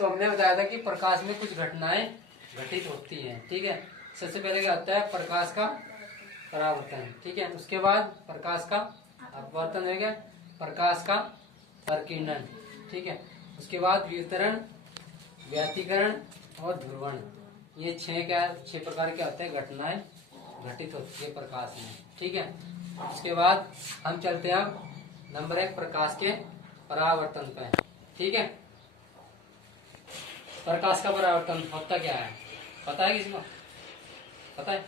तो हमने बताया था कि प्रकाश में कुछ घटनाएं घटित होती हैं। ठीक है, सबसे पहले क्या होता है, प्रकाश का परावर्तन। ठीक है, उसके बाद प्रकाश का अपवर्तन हो गया, प्रकाश का प्रकीर्णन। ठीक है, उसके बाद विवर्तन, व्यतिकरण और ध्रुवण। ये छह प्रकार के होते हैं घटनाएं घटित होती है प्रकाश में। ठीक है, उसके बाद हम चलते हैं अब नंबर 1 प्रकाश के परावर्तन पे। ठीक है, प्रकाश का परावर्तन होता क्या है, पता है किसी को? पता है?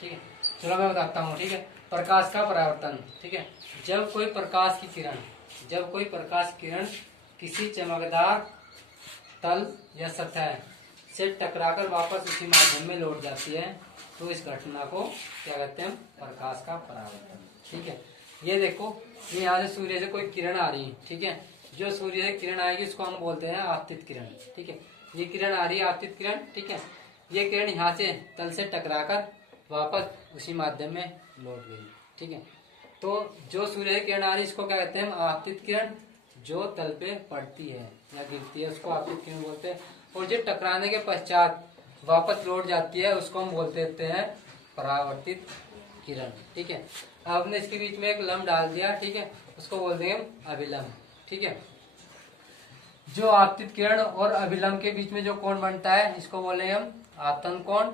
ठीक है, चलो मैं बताता हूँ। ठीक है, प्रकाश का परावर्तन। ठीक है, जब कोई प्रकाश की किरण किसी चमकदार तल या सतह से टकराकर वापस उसी माध्यम में लौट जाती है तो इस घटना को क्या कहते हैं, प्रकाश का परावर्तन। ठीक है, ये देखो, ये यहाँ से सूर्य से कोई किरण आ रही है। ठीक है, जो सूर्य से किरण आएगी उसको हम बोलते हैं आपतित किरण। ठीक है, ये किरण आ रही है आपतित किरण। ठीक है, ये किरण यहाँ से तल से टकराकर वापस उसी माध्यम में लौट गई। ठीक है, तो जो सूर्य से किरण आ रही है इसको क्या कहते हैं, आपतित किरण। जो तल पे पड़ती है या गिरती है उसको आपतित किरण बोलते हैं, और जो टकराने के पश्चात वापस लौट जाती है उसको हम बोलते हैं परावर्तित किरण। ठीक है, आपने इसके बीच में एक लम्ब डाल दिया। ठीक है, उसको बोलते हैं अभिलम्ब। ठीक है, जो आपतित किरण और अभिलम्ब के बीच में जो कोण बनता है इसको बोलेंगे हम आपतन कोण,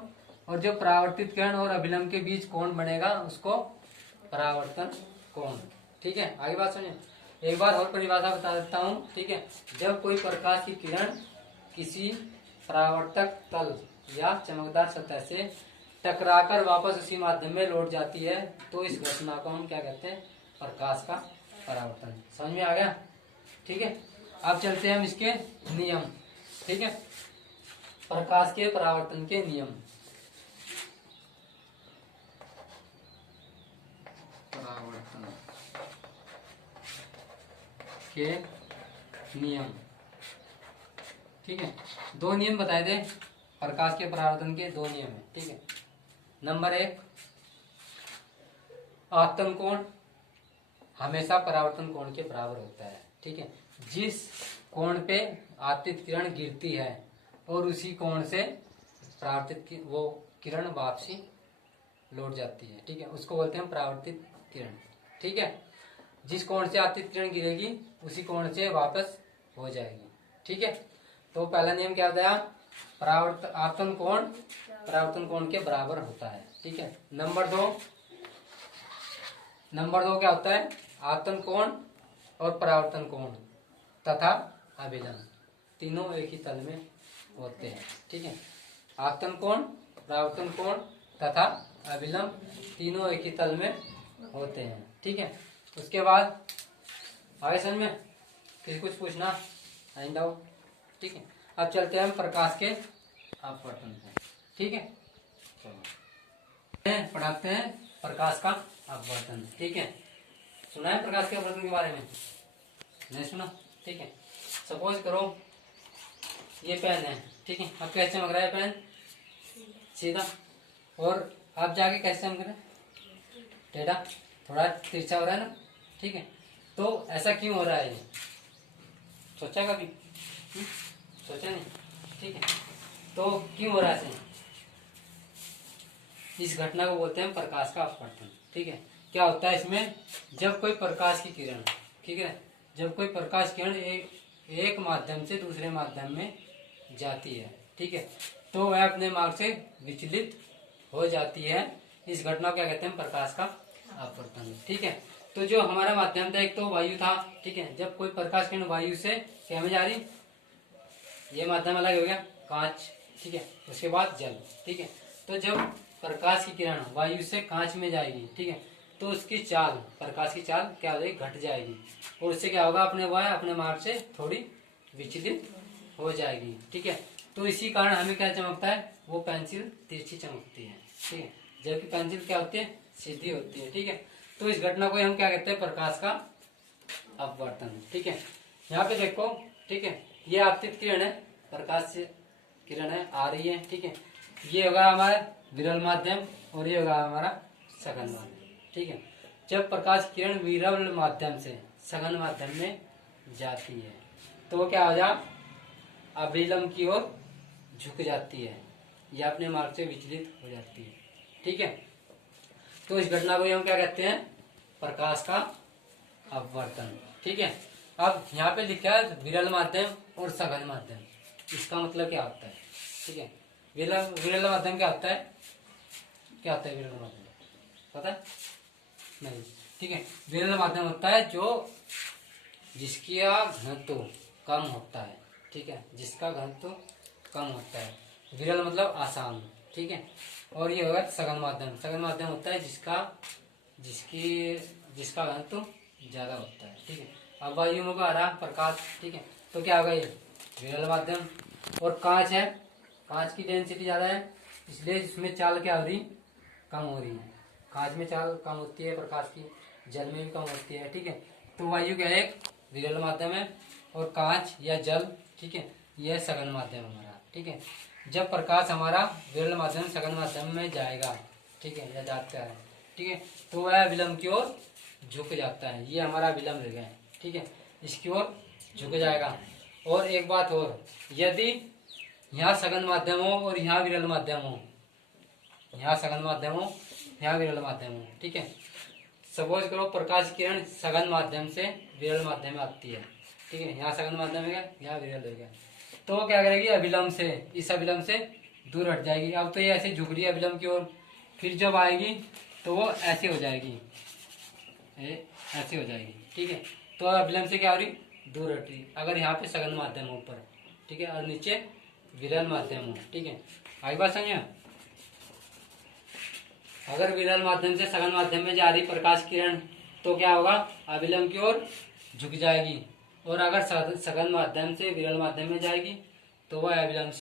और जो परावर्तित किरण और अभिलम्ब के बीच कोण बनेगा उसको परावर्तन कोण। ठीक है, आगे बात सुनिए, एक बार और परिभाषा बता देता हूँ। ठीक है, जब कोई प्रकाश की किरण किसी परावर्तक तल या चमकदार सतह से टकराकर वापस उसी माध्यम में लौट जाती है तो इस घटना को हम क्या कहते हैं, प्रकाश का परावर्तन। समझ में आ गया? ठीक है, अब चलते हैं हम इसके नियम। ठीक है, प्रकाश के परावर्तन के नियम। परावर्तन के नियम। ठीक है, दो नियम बताए थे प्रकाश के परावर्तन के, दो नियम है। ठीक है, नंबर 1, आपतन कोण हमेशा परावर्तन कोण के बराबर होता है। ठीक है, जिस कोण पे आपतित किरण गिरती है और उसी कोण से परावर्तित की वो किरण वापसी लौट जाती है। ठीक है, उसको बोलते हैं परावर्तित किरण। ठीक है, जिस कोण से आपतित किरण गिरेगी उसी कोण से वापस हो जाएगी। ठीक है, तो पहला नियम क्या बताया, आपतन कोण परावर्तन कोण के बराबर होता है। ठीक है, नंबर 2 क्या होता है, आपतन कोण और परावर्तन कोण तथा अभिलम्ब तीनों एक ही तल में होते हैं। ठीक है, आपतन कोण, परावर्तन कोण तथा अभिलम्ब तीनों एक ही तल में होते हैं। ठीक है, उसके बाद आगे समझ में किसी कुछ पूछना आइंदा हो? ठीक है, अब चलते हैं हम प्रकाश के अपवर्तन को। ठीक है, चलो पढ़ाते हैं प्रकाश का अपवर्तन। ठीक है, सुना है प्रकाश के अपवर्तन के बारे में? नहीं सुना? ठीक है, सपोज करो ये पेन है। ठीक है, अब कैसे चमक रहा है पेन? सीधा। और अब जाके कैसे चमक रहा है? टेढ़ा, थोड़ा तिरछा हो रहा है ना। ठीक है, तो ऐसा क्यों हो रहा है? ये सोचा कभी? सोचा नहीं? ठीक है, तो क्यों हो रहा है? इस घटना को बोलते हैं प्रकाश का अपवर्तन। ठीक है, क्या होता है इसमें, जब कोई प्रकाश की किरण, ठीक है, जब कोई प्रकाश किरण एक माध्यम से दूसरे माध्यम में जाती है, ठीक है, तो वह अपने मार्ग से विचलित हो जाती है। इस घटना को क्या कहते हैं, प्रकाश का अपवर्तन। ठीक है, तो जो हमारा माध्यम था एक तो वायु था। ठीक है, जब कोई प्रकाश किरण वायु से क्या में जा रही, ये माध्यम अलग हो गया कांच। ठीक है, उसके बाद जल। ठीक है, तो जब प्रकाश की किरण वायु से कांच में जाएगी, ठीक है, तो उसकी चाल, प्रकाश की चाल क्या हो जाएगी, घट जाएगी, और उससे क्या होगा, अपने मार्ग से थोड़ी विचलित हो जाएगी। ठीक है, तो इसी कारण हमें क्या चमकता है, वो पेंसिल तिरछी चमकती है। ठीक है, जबकि पेंसिल क्या होती है, सीधी होती है। ठीक है, तो इस घटना को हम क्या कहते हैं, प्रकाश का अपवर्तन। ठीक है, यहाँ पे देखो, ठीक है, ये आपतित किरण है, प्रकाश से किरण है आ रही है। ठीक है, ये होगा हमारा विरल माध्यम और ये होगा हमारा सघन माध्यम। ठीक है, जब प्रकाश किरण विरल माध्यम से सघन माध्यम में जाती है तो वो क्या हो जाए, अविलंब की ओर झुक जाती है या अपने मार्ग से विचलित हो जाती है। ठीक है, तो इस घटना को हम क्या कहते हैं? प्रकाश का अपवर्तन। ठीक है, अब यहाँ पे लिखा है विरल माध्यम और सघन माध्यम। इसका मतलब क्या होता है? ठीक है, विरल माध्यम क्या होता है? क्या होता है विरल माध्यम, पता है? नहीं। ठीक है, विरल माध्यम होता है जो जिसका घनत्व कम होता है। ठीक है, जिसका घनत्व कम होता है। विरल मतलब आसान। ठीक है, और ये होगा सघन माध्यम। सघन माध्यम होता है जिसका घनत्व ज्यादा होता है। ठीक है, अब वायु में आ रहा प्रकाश। ठीक है, तो क्या होगा ये? विरल माध्यम। और कांच है, कांच की डेंसिटी ज्यादा है, इसलिए इसमें चाल क्या हो रही? कम हो रही है। कांच में चाल कम होती है प्रकाश की, जल में भी कम होती है। ठीक है, तो वायु क्या है? एक विरल माध्यम है, और कांच या जल, ठीक है, यह सघन माध्यम हमारा। ठीक है, जब प्रकाश हमारा विरल माध्यम सघन माध्यम में जाएगा, ठीक है, या जाता है, ठीक है, तो वह विलंब की ओर झुक जाता है। ये हमारा विलंब है। ठीक है, इसकी ओर झुक जाएगा। और एक बात और, यदि यहाँ सघन माध्यम हो और यहाँ विरल माध्यम हो, यहाँ सघन माध्यम हो, यहाँ विरल माध्यम हो, ठीक है, सपोज करो प्रकाश किरण सघन माध्यम से विरल माध्यम में आती है। ठीक है, यहाँ सघन माध्यम है, यहाँ विरल है, तो वो क्या करेगी? अविलंब से, इस अविलंब से दूर हट जाएगी। अब तो ये ऐसे झुक रही है अविलंब की ओर, फिर जब आएगी तो वो ऐसे हो जाएगी, ऐसे हो जाएगी। ठीक है, तो अविलंब से क्या हो रही? दूर हट रही। अगर यहाँ पे सघन माध्यम हो ऊपर, ठीक है, और नीचे विरल माध्यम हो। ठीक है, आई बात समझ? अगर विरल माध्यम से सघन माध्यम में जा रही प्रकाश किरण, तो क्या होगा? अविलंब की ओर झुक जाएगी। और अगर सघन माध्यम से विरल माध्यम में जाएगी, तो वह अविलंब